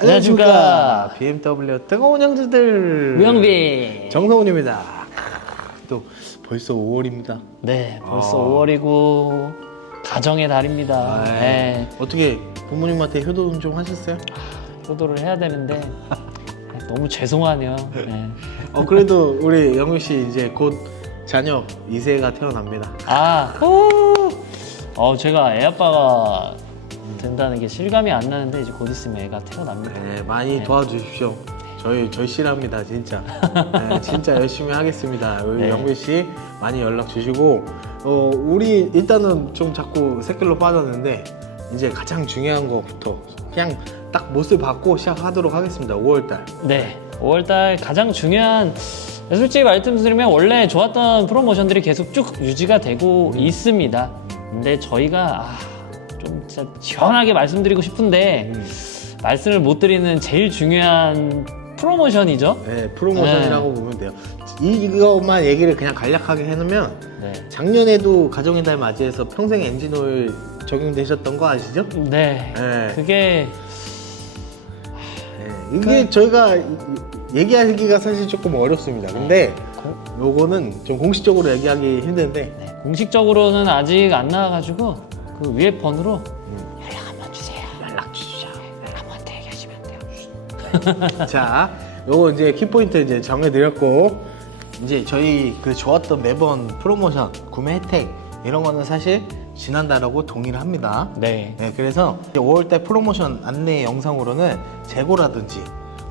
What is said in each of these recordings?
안녕하십니까. BMW 뜨거운 형제들 우영빈 정성훈입니다. 또 벌써 5월입니다. 네, 벌써 5월이고 가정의 달입니다. 네. 어떻게 부모님한테 효도는 좀 하셨어요? 효도를 해야 되는데 너무 죄송하네요. 네. 그래도 우리 영규 씨 이제 곧 자녀 2세가 태어납니다. 제가 애 아빠가 된다는 게 실감이 안 나는데 이제 곧 있으면 애가 태어납니다. 네, 많이 도와주십시오. 저희 절실합니다, 진짜. 네, 진짜 열심히 하겠습니다. 우리 네. 영규 씨 많이 연락 주시고, 우리 일단은 좀 자꾸 새길로 빠졌는데 이제 가장 중요한 거부터 그냥 딱 못을 받고 시작하도록 하겠습니다. 5월달. 네, 5월달 가장 중요한, 솔직히 말씀드리면 원래 좋았던 프로모션들이 계속 쭉 유지가 되고 있습니다. 근데 저희가 좀 진짜 시원하게 말씀드리고 싶은데 말씀을 못 드리는 제일 중요한 프로모션이죠. 네, 프로모션이라고 보면 돼요. 이것만 얘기를 그냥 간략하게 해놓으면 네. 작년에도 가정의 달 맞이해서 평생 엔진오일 적용되셨던 거 아시죠? 네. 네. 그게 이게 저희가 얘기하기가 사실 조금 어렵습니다. 근데 요거는 좀 공식적으로 얘기하기 힘든데 공식적으로는 아직 안 나와가지고 그 위에 번호로 연락 한번 주세요. 연락 주시죠. 아무한테 얘기하시면 돼요. 자, 요거 이제 키포인트 이제 정해드렸고, 이제 저희 그 좋았던 매번 프로모션, 구매 혜택 이런 거는 사실 지난달하고 동의를 합니다. 네. 그래서 5월달 프로모션 안내 영상으로는 재고라든지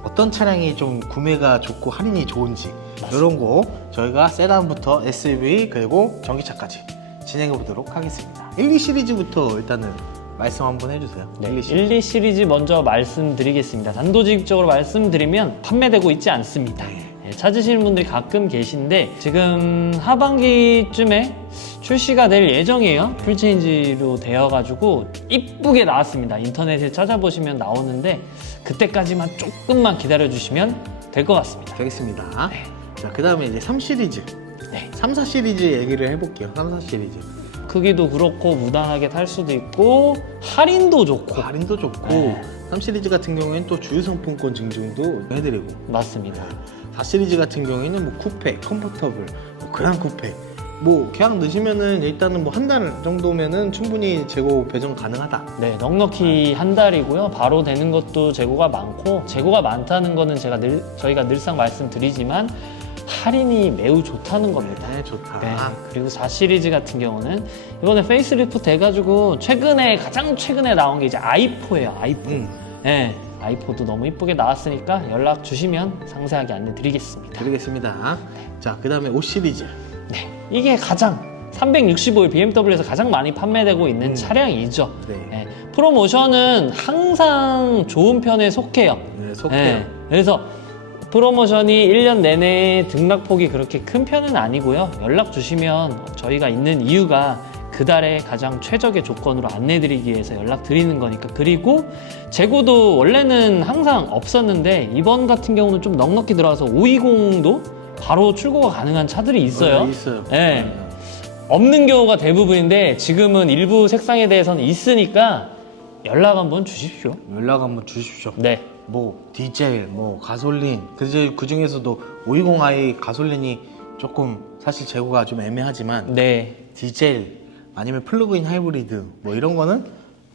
어떤 차량이 좀 구매가 좋고 할인이 좋은지 이런 거 저희가 세단부터 SUV 그리고 전기차까지 진행해 보도록 하겠습니다. 1, 2 시리즈부터 일단은 말씀 한번 해주세요. 네, 1, 2 시리즈. 1, 2 시리즈 먼저 말씀드리겠습니다. 단도직입적으로 말씀드리면 판매되고 있지 않습니다. 찾으시는 분들이 가끔 계신데 지금 하반기쯤에 출시가 될 예정이에요. 풀체인지로 되어가지고 이쁘게 나왔습니다. 인터넷에 찾아보시면 나오는데 그때까지만 조금만 기다려주시면 될 것 같습니다. 되겠습니다. 자, 그 다음에 이제 3 시리즈. 네. 3, 4 시리즈 얘기를 해볼게요. 3, 4 시리즈. 크기도 그렇고 무난하게 탈 수도 있고 할인도 좋고 할인도 좋고, 네. 3 시리즈 같은 경우에는 또 주유상품권 증정도 해드리고, 맞습니다. 4 시리즈 같은 경우에는 뭐 쿠페, 컴포터블, 뭐 그랑 쿠페, 뭐 계약 넣으시면은 일단은 뭐 한 달 정도면은 충분히 재고 배정 가능하다. 네, 넉넉히 한 달이고요. 바로 되는 것도 재고가 많고, 재고가 많다는 거는 저희가 늘상 말씀드리지만 할인이 매우 좋다는 겁니다. 네, 좋다. 네, 그리고 4 시리즈 같은 경우는 이번에 페이스리프트 해가지고 가장 최근에 나온 게 이제 i4예요. i4. 네, i4도 너무 이쁘게 나왔으니까 연락 주시면 상세하게 안내 드리겠습니다. 드리겠습니다. 자, 그 다음에 5 시리즈. 네, 이게 가장 365일 BMW에서 가장 많이 판매되고 있는 차량이죠. 네. 네, 프로모션은 항상 좋은 편에 속해요. 네, 속해요. 그래서 프로모션이 1년 내내 등락폭이 그렇게 큰 편은 아니고요. 연락 주시면 저희가 있는 이유가 그달에 가장 최적의 조건으로 안내드리기 위해서 연락드리는 거니까. 그리고 재고도 원래는 항상 없었는데 이번 같은 경우는 좀 넉넉히 들어와서 520도 바로 출고가 가능한 차들이 있어요. 있어요. 네. 없는 경우가 대부분인데 지금은 일부 색상에 대해서는 있으니까 연락 한번 주십시오. 연락 한번 주십시오. 네. 뭐 디젤, 뭐 가솔린, 그 중에서도 520i 가솔린이 조금 사실 재고가 좀 애매하지만 네. 디젤 아니면 플러그인 하이브리드 뭐 이런 거는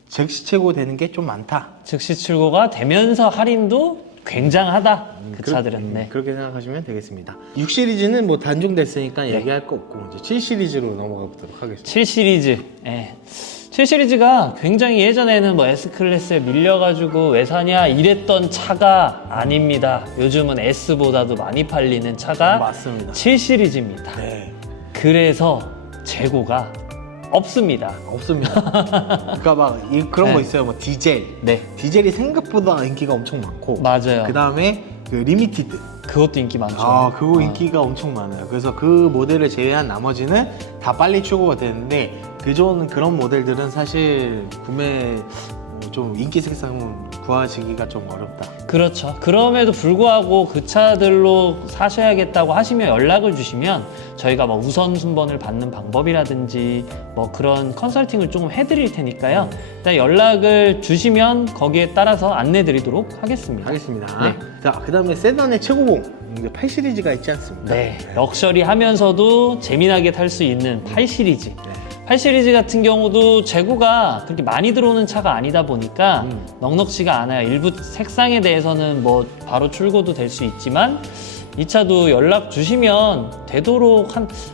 즉시 재고되는 게 좀 많다. 즉시 출고가 되면서 할인도 굉장하다. 그 차들은. 네. 그렇게 생각하시면 되겠습니다. 6 시리즈는 뭐 단종됐으니까 얘기할 거 없고 이제 7 시리즈로 넘어가 보도록 하겠습니다. 7 시리즈. 네. 7 시리즈가 굉장히 예전에는 뭐 S클래스에 밀려가지고 왜 사냐 이랬던 차가 아닙니다. 요즘은 S보다도 많이 팔리는 차가 맞습니다. 7 시리즈입니다. 네. 그래서 재고가 없습니다. 없습니다. 그러니까 막 그런 거 있어요. 뭐 디젤. 네. 디젤이 생각보다 인기가 엄청 많고. 맞아요. 그 다음에 그 리미티드. 그것도 인기 많죠. 그거 인기가 엄청 많아요. 그래서 그 모델을 제외한 나머지는 다 빨리 출고가 되는데 그전 그런 모델들은 사실 구매 좀 인기 색상은 구하시기가 좀 어렵다. 그렇죠. 그럼에도 불구하고 그 차들로 사셔야겠다고 하시면 연락을 주시면 저희가 뭐 우선 순번을 받는 방법이라든지 뭐 그런 컨설팅을 조금 해드릴 테니까요. 일단 연락을 주시면 거기에 따라서 안내드리도록 하겠습니다. 하겠습니다. 네. 자, 그다음에 세단의 최고봉 8 시리즈가 있지 않습니까? 네, 럭셔리하면서도 재미나게 탈 수 있는 8 시리즈. 8 시리즈 같은 경우도 재고가 그렇게 많이 들어오는 차가 아니다 보니까 넉넉지가 않아요. 일부 색상에 대해서는 뭐 바로 출고도 될 수 있지만 이 차도 연락 주시면 되도록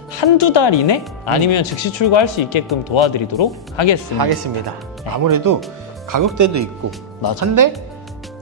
한두 달 이내 아니면 즉시 출고할 수 있게끔 도와드리도록 하겠습니다. 하겠습니다. 아무래도 가격대도 있고 맞아. 한데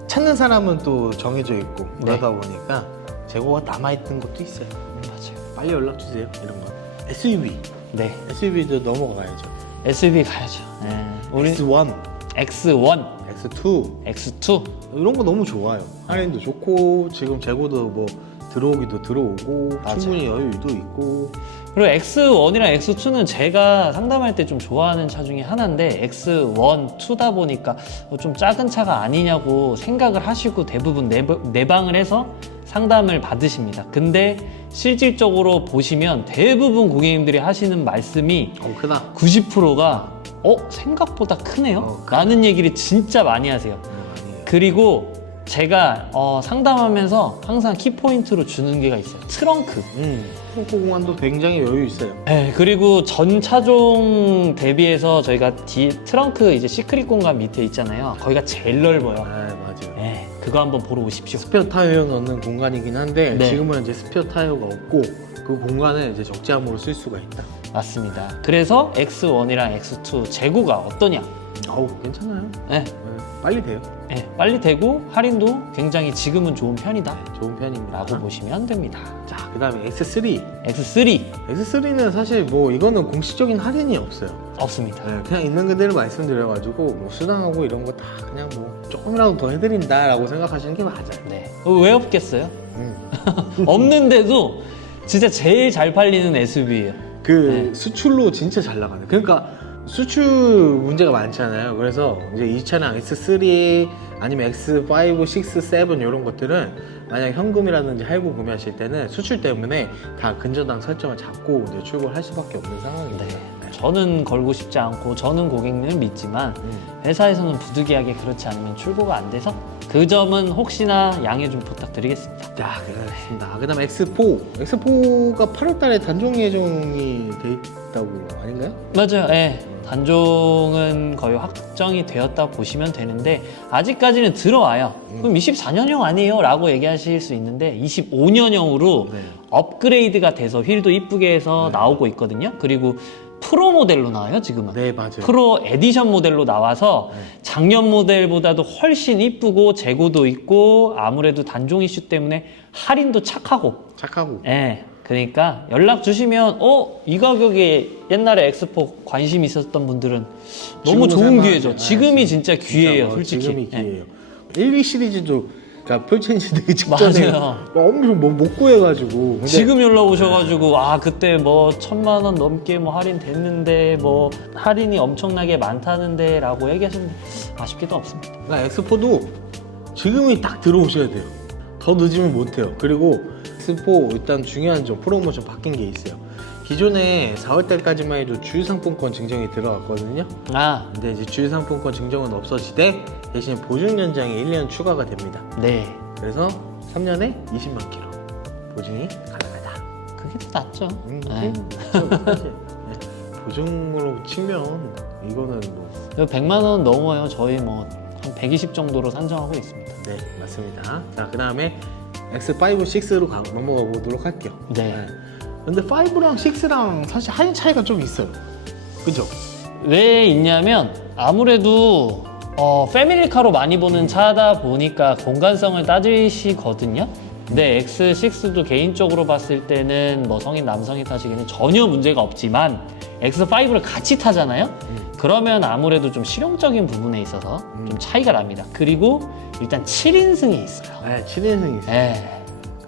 찾는 사람은 또 정해져 있고 네. 그러다 보니까 재고가 남아있던 것도 있어요. 맞아요. 빨리 연락 주세요. 이런 거. SUV. 네, SUV도 넘어가야죠. SUV 가야죠. 네. 우리 X1, X1, X2 X2. 이런 거 너무 좋아요. 할인도 좋고 지금 재고도 뭐 들어오기도 들어오고 맞아요. 충분히 여유도 있고 그리고 X1이랑 X2는 제가 상담할 때 좀 좋아하는 차 중에 하나인데 X1, 2다 보니까 좀 작은 차가 아니냐고 생각을 하시고 대부분 내방을 해서 상담을 받으십니다. 근데 실질적으로 보시면 대부분 고객님들이 하시는 말씀이 크다. 90%가 생각보다 크네요? 크다. 라는 얘기를 진짜 많이 하세요. 아니에요. 그리고 제가 상담하면서 항상 키포인트로 주는 게가 있어요. 트렁크. 트렁크 공간도 굉장히 여유 있어요. 네, 그리고 전 차종 대비해서 저희가 트렁크 이제 시크릿 공간 밑에 있잖아요. 거기가 제일 넓어요. 맞아요. 네, 그거 한번 보러 오십시오. 스페어 타이어 넣는 공간이긴 한데 네. 지금은 이제 스페어 타이어가 없고 그 공간을 이제 적재함으로 쓸 수가 있다. 맞습니다. 그래서 X1이랑 X2 재고가 어떠냐? 괜찮아요. 네, 빨리 돼요. 네, 빨리 되고 할인도 굉장히 지금은 좋은 편이다 좋은 편입니다. 라고 보시면 됩니다. 자, 그다음에 X3. X3 X3는 사실 뭐 이거는 공식적인 할인이 없어요. 없습니다. 그냥 있는 그대로 말씀드려가지고 뭐 수당하고 이런 거 다 그냥 뭐 조금이라도 더 해드린다라고 생각하시는 게 맞아요. 네, 왜 없겠어요? 없는데도 진짜 제일 잘 팔리는 SUV예요. 그 수출로 진짜 잘 나가요. 그러니까 수출 문제가 많잖아요. 그래서 이제 이 차량 X3 아니면 X5, 6, 7 이런 것들은 만약 현금이라든지 할부 구매하실 때는 수출 때문에 다 근저당 설정을 잡고 이제 출고를 할 수밖에 없는 상황입니다. 저는 걸고 싶지 않고 저는 고객님을 믿지만 회사에서는 부득이하게 그렇지 않으면 출고가 안 돼서 그 점은 혹시나 양해 좀 부탁드리겠습니다. 자, 그렇습니다. 그 다음에 X4. X4가 8월 달에 단종 예정이 돼 있다고 아닌가요? 맞아요. 예. 단종은 거의 확정이 되었다 보시면 되는데 아직까지는 들어와요. 그럼 24년형 아니에요? 라고 얘기하실 수 있는데 25년형으로 네. 업그레이드가 돼서 휠도 이쁘게 해서 나오고 있거든요. 그리고 프로 모델로 나와요, 지금은. 네, 맞아요. 프로 에디션 모델로 나와서 작년 모델보다도 훨씬 이쁘고 재고도 있고 아무래도 단종 이슈 때문에 할인도 착하고. 예. 그러니까 연락 주시면 이 가격에 옛날에 X4 관심 있었던 분들은 너무 좋은 기회죠. 지금이 진짜 기회예요, 솔직히. 지금이 기회예요. 1, 2 시리즈도 그러니까 풀체인지 되기 직전에 맞아요. 엄청 못 구해가지고 근데 지금 연락 오셔가지고 그때 뭐 1,000만 원 넘게 뭐 할인 됐는데 뭐 할인이 엄청나게 많다는데 라고 얘기하시는데 아쉽게도 없습니다. 그러니까 X4도 지금이 딱 들어오셔야 돼요. 더 늦으면 못해요. 그리고 X4 일단 중요한 점 프로모션 바뀐 게 있어요. 기존에 4월 달까지만 해도 주유상품권 증정이 들어갔거든요. 근데 이제 주유상품권 증정은 없어지되 대신 보증 연장이 1년 추가가 됩니다. 네. 그래서 3년에 20만 킬로 보증이 가능하다. 그게 더 낫죠. 네. 사실 보증으로 치면 이거는 뭐 100만 원 넘어요. 저희 뭐 한 120 정도로 산정하고 있습니다. 네, 맞습니다. 자, 그 다음에 X5, 6로 넘어가 보도록 할게요. 네. 근데 5랑 6랑 사실 할인 차이가 좀 있어요. 그죠? 왜 있냐면 아무래도 패밀리카로 많이 보는 차다 보니까 공간성을 따지시거든요. 근데 X6도 개인적으로 봤을 때는 뭐 성인 남성이 타시기에는 전혀 문제가 없지만 X5를 같이 타잖아요. 그러면 아무래도 좀 실용적인 부분에 있어서 좀 차이가 납니다. 그리고 일단 7인승이 있어요. 네, 7인승이 있어요. 네.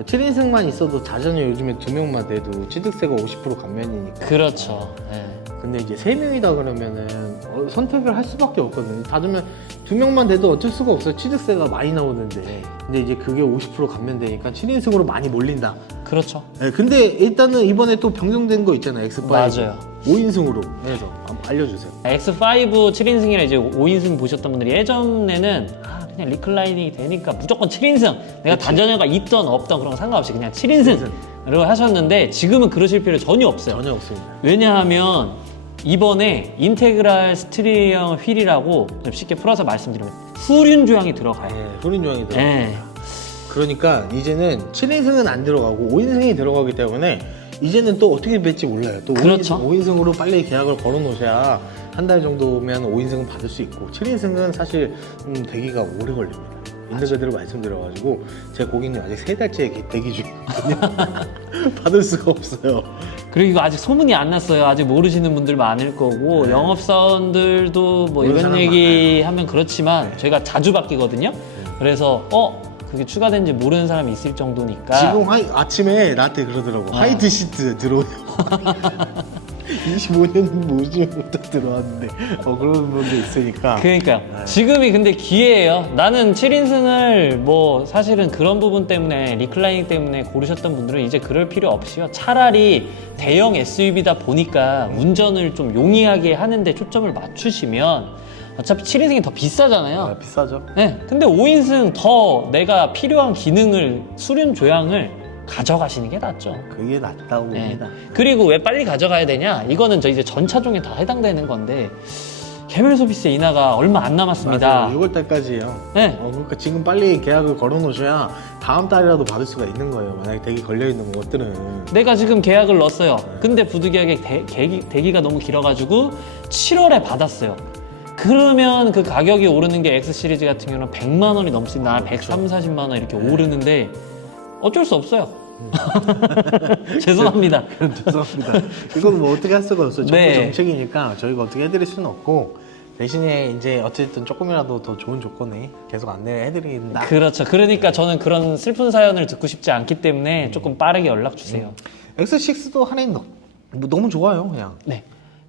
7인승만 있어도 자전이 요즘에 2명만 돼도 취득세가 50% 감면이니까. 그렇죠. 예. 근데 이제 3명이다 그러면은 선택을 할 수밖에 없거든요. 닫으면 2명만 돼도 어쩔 수가 없어요. 취득세가 많이 나오는데. 근데 이제 그게 50% 감면되니까 7인승으로 많이 몰린다. 그렇죠. 네, 근데 일단은 이번에 또 변경된 거 있잖아요. X5. 맞아요. 5인승으로 해서 한번 알려주세요. X5 7인승이랑 이제 5인승 보셨던 분들이 예전에는 그냥 리클라이닝이 되니까 무조건 7인승. 내가 단전혀가 있던 없던 그런 거 상관없이 그냥 7인승으로 하셨는데 지금은 그러실 필요 전혀 없어요. 전혀 없습니다. 왜냐하면 이번에 인테그랄 스티리형 휠이라고 좀 쉽게 풀어서 말씀드리면 후륜 조향이 들어가요. 네, 후륜 조항이 들어갑니다. 네. 그러니까 이제는 7인승은 안 들어가고 5인승이 들어가기 때문에 이제는 또 어떻게 될지 몰라요. 또 그렇죠. 5인승으로 빨리 계약을 걸어 놓으셔야 한 달 정도면 5인승은 받을 수 있고 7인승은 사실 대기가 오래 걸립니다. 있는 그대로 말씀드려가지고 제 고객님 아직 3달째 대기 중이거든요. 받을 수가 없어요. 그리고 이거 아직 소문이 안 났어요. 아직 모르시는 분들 많을 거고 네. 영업사원들도 뭐 모르는 이런 사람 얘기 하면 그렇지만 네. 저희가 자주 바뀌거든요. 그래서 그게 추가된지 모르는 사람이 있을 정도니까 지금 아침에 나한테 그러더라고. 화이트 시트 들어오냐고. 25년 모집부터 들어왔는데 그런 분도 있으니까. 그러니까요. 네. 지금이 근데 기회예요. 나는 7인승을 뭐 사실은 그런 부분 때문에 리클라이닝 때문에 고르셨던 분들은 이제 그럴 필요 없이요. 차라리 대형 SUV다 보니까 운전을 좀 용이하게 하는데 초점을 맞추시면 어차피 7인승이 더 비싸잖아요. 비싸죠. 네. 근데 5인승 더 내가 필요한 기능을 수륜 조향을 가져가시는 게 낫죠. 그게 낫다고 네. 봅니다. 그리고 왜 빨리 가져가야 되냐? 이거는 저 이제 전 차종에 다 해당되는 건데 개별 소비세 인하가 얼마 안 남았습니다. 맞아요. 6월달까지예요. 네. 그러니까 지금 빨리 계약을 걸어 놓으셔야 다음 달이라도 받을 수가 있는 거예요. 만약에 대기 걸려 있는 것들은. 내가 지금 계약을 넣었어요. 근데 부득이하게 대기가 너무 길어가지고 7월에 받았어요. 그러면 그 가격이 오르는 게 X 시리즈 같은 경우는 100만 원이 넘습니다. 한 130, 40만 원 이렇게 오르는데 어쩔 수 없어요. 죄송합니다. 죄송합니다. 이건 뭐 어떻게 할 수가 없어요. 정부 네. 정책이니까 저희가 어떻게 해드릴 수는 없고 대신에 이제 어쨌든 조금이라도 더 좋은 조건에 계속 안내해드린다. 그렇죠. 그러니까 저는 그런 슬픈 사연을 듣고 싶지 않기 때문에 조금 빠르게 연락 주세요. X6도 할인 너무 좋아요, 그냥. 네.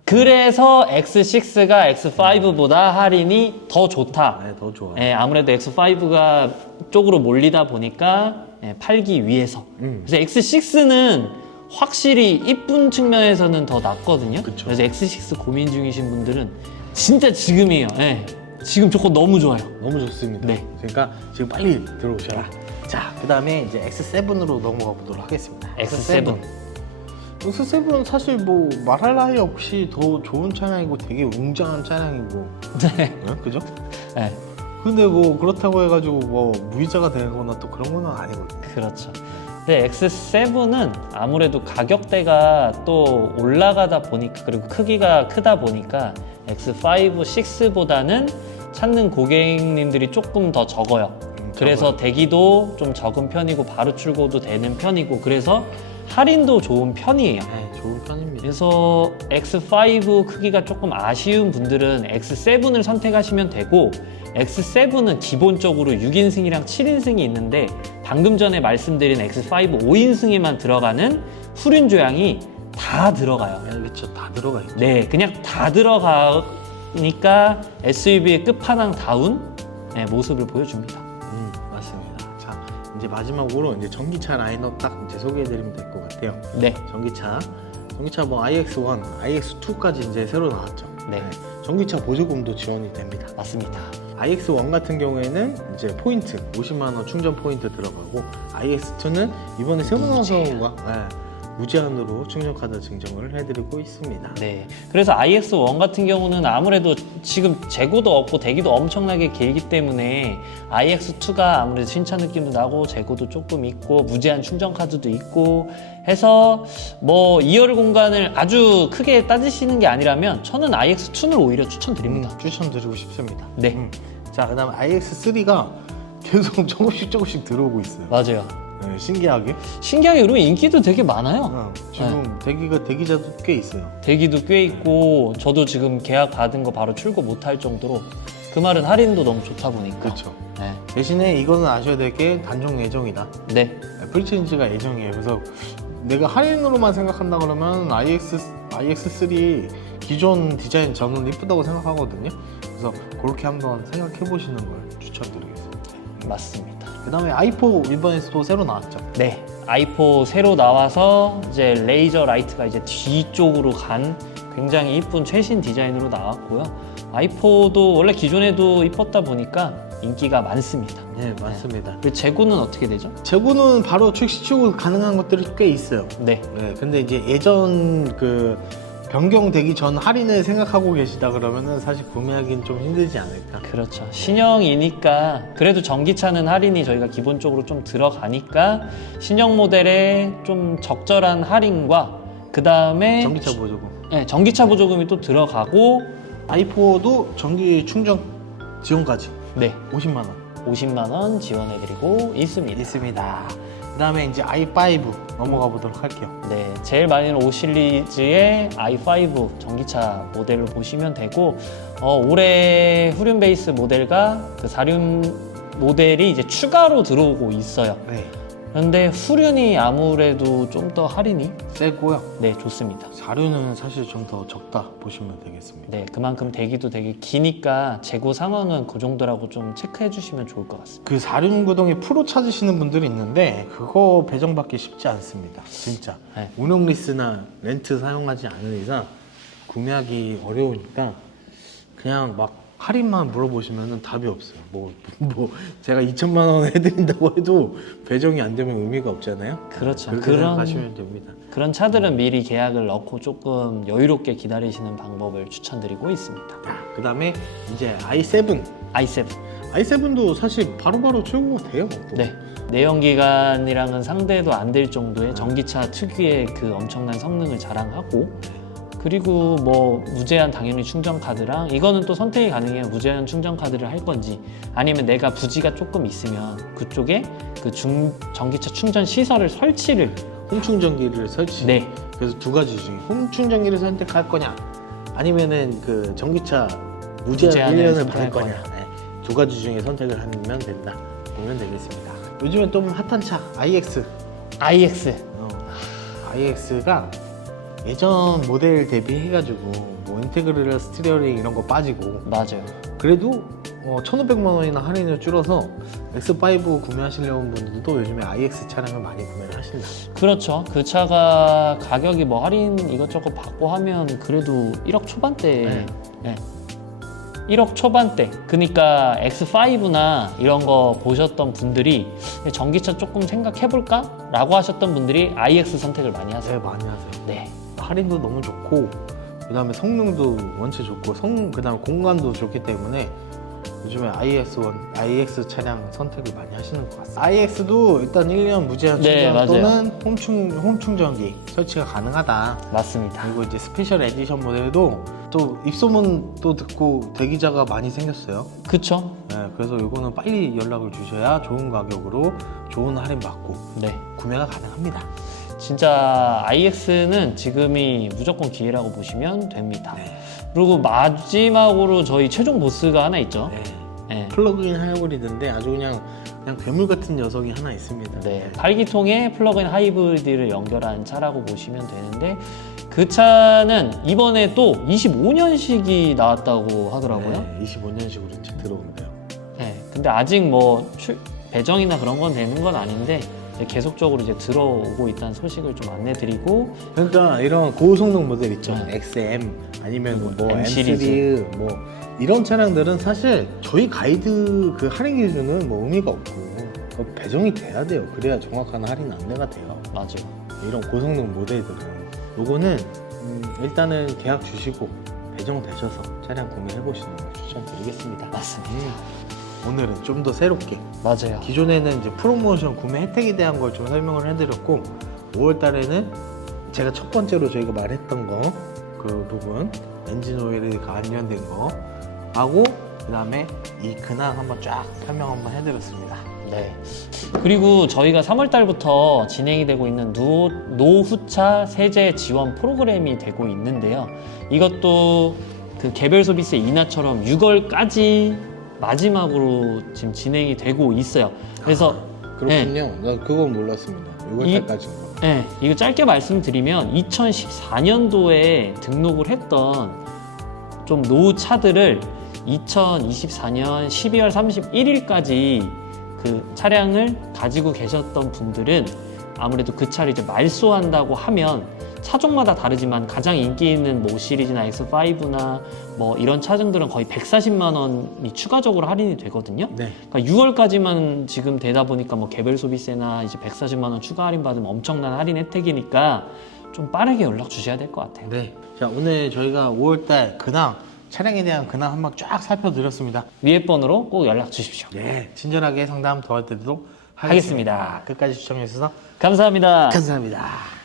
그래서 X6가 X5보다 할인이 더 좋다. 네, 더 좋아요. 예, 아무래도 X5가 쪽으로 몰리다 보니까 팔기 위해서. 그래서 X6는 확실히 이쁜 측면에서는 더 낫거든요. 그쵸. 그래서 X6 고민 중이신 분들은 진짜 지금이에요. 예. 지금 조건 너무 좋아요. 너무 좋습니다. 네. 그러니까 지금 빨리 들어오셔라. 자, 그 다음에 이제 X7으로 넘어가 보도록 하겠습니다. X7. X7은 사실 뭐 말할 나위 없이 더 좋은 차량이고 되게 웅장한 차량이고. 네. 그죠? 네. 근데 뭐 그렇다고 해가지고 뭐 무이자가 되는 거나 또 그런 거는 아니거든요. 그렇죠. 근데 X7은 아무래도 가격대가 또 올라가다 보니까 그리고 크기가 크다 보니까 X5, 6보다는 찾는 고객님들이 조금 더 적어요. 그래서 대기도 좀 적은 편이고 바로 출고도 되는 편이고 그래서 할인도 좋은 편이에요. 네, 좋은 편입니다. 그래서 X5 크기가 조금 아쉬운 분들은 X7을 선택하시면 되고 X7은 기본적으로 6인승이랑 7인승이 있는데 방금 전에 말씀드린 X5 5인승에만 들어가는 후륜 조향이 다 들어가요. 네, 그렇죠. 다 들어가 있죠. 네, 그냥 다 들어가니까 SUV의 끝판왕다운 모습을 보여줍니다. 맞습니다. 자, 이제 마지막으로 이제 전기차 라인업 딱 이제 소개해드리면 될 것 같아요. 네, 전기차 뭐 iX1, iX2까지 이제 새로 나왔죠. 네. 전기차 보조금도 지원이 됩니다. 맞습니다. iX1 같은 경우에는 이제 포인트 50만 원 충전 포인트 들어가고 iX2는 이번에 새로 나와서 무제한으로 충전 카드 증정을 해드리고 있습니다. 네. 그래서 iX1 같은 경우는 아무래도 지금 재고도 없고 대기도 엄청나게 길기 때문에 iX2가 아무래도 신차 느낌도 나고 재고도 조금 있고 무제한 충전 카드도 있고 해서 뭐 2열 공간을 아주 크게 따지시는 게 아니라면 저는 iX2를 오히려 추천드립니다. 추천드리고 싶습니다. 네. 자, 그 다음에 iX3가 계속 조금씩 들어오고 있어요. 맞아요. 네, 신기하게. 신기하게 그러면 인기도 되게 많아요. 지금 대기자도 꽤 있어요. 대기도 꽤 있고 저도 지금 계약 받은 거 바로 출고 못할 정도로 그 말은 할인도 너무 좋다 보니까. 그렇죠. 네. 대신에 이거는 아셔야 될 게 단종 예정이다. 네. 프리체인지가 예정이에요. 그래서 내가 할인으로만 생각한다 그러면 iX3 기존 디자인 저는 이쁘다고 생각하거든요. 그래서 그렇게 한번 생각해 보시는 걸 추천드리겠습니다. 맞습니다. 그 다음에 i4 일본에서도 새로 나왔죠. 네. i4 새로 나와서 이제 레이저 라이트가 이제 뒤쪽으로 간 굉장히 이쁜 최신 디자인으로 나왔고요. i4도 원래 기존에도 이뻤다 보니까 인기가 많습니다. 네, 맞습니다. 그 재고는 어떻게 되죠? 재고는 바로 출시 가능한 것들이 꽤 있어요. 네. 네, 근데 이제 예전 그 변경되기 전 할인을 생각하고 계시다 그러면은 사실 구매하기는 좀 힘들지 않을까. 그렇죠. 신형이니까 그래도 전기차는 할인이 저희가 기본적으로 좀 들어가니까 신형 모델에 좀 적절한 할인과 그 다음에 전기차 보조금. 네, 전기차 보조금이 또 들어가고 i4도 전기 충전 지원까지 네, 50만 원 50만 원 지원해드리고 있습니다. 있습니다. 그 다음에 이제 i5 넘어가 보도록 할게요. 네, 제일 많이는 5 시리즈의 i5 전기차 모델로 보시면 되고 올해 후륜 베이스 모델과 그 사륜 모델이 이제 추가로 들어오고 있어요. 네, 그런데 후륜이 아무래도 좀 더 할인이 세고요. 네, 좋습니다. 사륜은 사실 좀 더 적다 보시면 되겠습니다. 네, 그만큼 대기도 되게 기니까 재고 상황은 그 정도라고 좀 체크해 주시면 좋을 것 같습니다. 그 사륜 구동에 프로 찾으시는 분들이 있는데 그거 배정받기 쉽지 않습니다. 진짜 네. 운영 리스나 렌트 사용하지 않은 이상 구매하기 어려우니까 그냥 막 할인만 물어보시면 답이 없어요. 뭐 제가 2천만 원 해드린다고 해도 배정이 안 되면 의미가 없잖아요. 그렇죠. 그렇게 생각하시면 됩니다. 그런 차들은 미리 계약을 넣고 조금 여유롭게 기다리시는 방법을 추천드리고 있습니다. 그 다음에 이제 i7. i7. i7도 사실 바로바로 최고가 돼요. 또. 네. 내연기관이랑은 상대도 안 될 정도의 전기차 특유의 그 엄청난 성능을 자랑하고 그리고 뭐 무제한 당연히 충전 카드랑 이거는 또 선택이 가능해요. 무제한 충전 카드를 할 건지 아니면 내가 부지가 조금 있으면 그쪽에 그 전기차 충전 시설을 설치를 홈충전기를 설치. 네. 그래서 두 가지 중에 홈충전기를 선택할 거냐 아니면은 그 전기차 무제한 무제한을 1년을 선택할 받을 거냐. 네. 두 가지 중에 선택을 하면 된다 보면 되겠습니다. 요즘엔 좀 핫한 차 iX. iX가 예전 모델 대비해가지고 뭐 인테그럴 스티어링 이런 거 빠지고 맞아요. 그래도 1,500만 원이나 할인을 줄어서 X5 구매하시려는 분들도 요즘에 iX 차량을 많이 구매를 하신다. 그렇죠. 그 차가 가격이 뭐 할인 이것저것 받고 하면 그래도 1억 초반대. 네. 네. 1억 초반대. 그러니까 X5나 이런 거 보셨던 분들이 전기차 조금 생각해볼까? 라고 하셨던 분들이 iX 선택을 많이 하세요. 네, 많이 하세요. 네. 할인도 너무 좋고 그 다음에 성능도 원체 좋고 그 다음에 공간도 좋기 때문에 요즘에 iX 차량 선택을 많이 하시는 것 같습니다. iX도 일단 1년 무제한 네, 충전 맞아요. 또는 홈충전기 설치가 가능하다. 맞습니다. 그리고 이제 스페셜 에디션 모델도 또 입소문 또 듣고 대기자가 많이 생겼어요. 그쵸? 네, 그래서 이거는 빨리 연락을 주셔야 좋은 가격으로 좋은 할인 받고 네. 구매가 가능합니다. 진짜 iX는 지금이 무조건 기회라고 보시면 됩니다. 네. 그리고 마지막으로 저희 최종 보스가 하나 있죠. 네. 네. 플러그인 하이브리드인데 아주 그냥 괴물 같은 녀석이 하나 있습니다. 네, 8기통에 플러그인 하이브리드를 연결한 차라고 보시면 되는데 그 차는 이번에 또 25년식이 나왔다고 하더라고요. 네, 25년식으로 이제 들어온대요. 네, 근데 아직 뭐 배정이나 그런 건 되는 건 아닌데 이제 계속적으로 이제 들어오고 있다는 소식을 좀 안내드리고 그러니까 이런 고성능 모델 있죠. 네. XM 아니면 뭐 M M 시리즈. 시리즈 뭐 이런 차량들은 사실 저희 가이드 그 할인 기준은 뭐 의미가 없고 그거 배정이 돼야 돼요. 그래야 정확한 할인 안내가 돼요. 맞아요. 이런 고성능 모델들은 요거는 일단은 계약 주시고 배정되셔서 차량 구매해 보시는 걸 추천드리겠습니다. 맞습니다. 오늘은 좀 더 새롭게 맞아요. 기존에는 이제 프로모션 구매 혜택에 대한 걸 좀 설명을 해드렸고 5월 달에는 제가 첫 번째로 저희가 말했던 거 그 부분 엔진 오일이 관련된 거 하고 그 다음에 이 근황 한번 쫙 설명 한번 해드렸습니다. 네. 그리고 저희가 3월 달부터 진행이 되고 있는 노후차 세제 지원 프로그램이 되고 있는데요. 이것도 그 개별 소비세 인하처럼 6월까지 마지막으로 지금 진행이 되고 있어요. 그래서 그렇군요. 나 그건 몰랐습니다. 6월달까지인 거. 네, 이거 짧게 말씀드리면 2014년도에 등록을 했던 좀 노후 차들을 2024년 12월 31일까지 그 차량을 가지고 계셨던 분들은 아무래도 그 차를 이제 말소한다고 하면 차종마다 다르지만 가장 인기 있는 뭐 시리즈나 X5나 뭐 이런 차종들은 거의 140만 원이 추가적으로 할인이 되거든요. 네. 그러니까 6월까지만 지금 되다 보니까 뭐 개별 소비세나 이제 140만 원 추가 할인 받으면 엄청난 할인 혜택이니까 좀 빠르게 연락 주셔야 될 것 같아요. 네. 자, 오늘 저희가 5월달 근황, 차량에 대한 근황 한번 쫙 살펴드렸습니다. 위에 번호로 꼭 연락 주십시오. 네. 친절하게 상담 도와드리도록 하겠습니다. 끝까지 시청해주셔서 감사합니다. 감사합니다.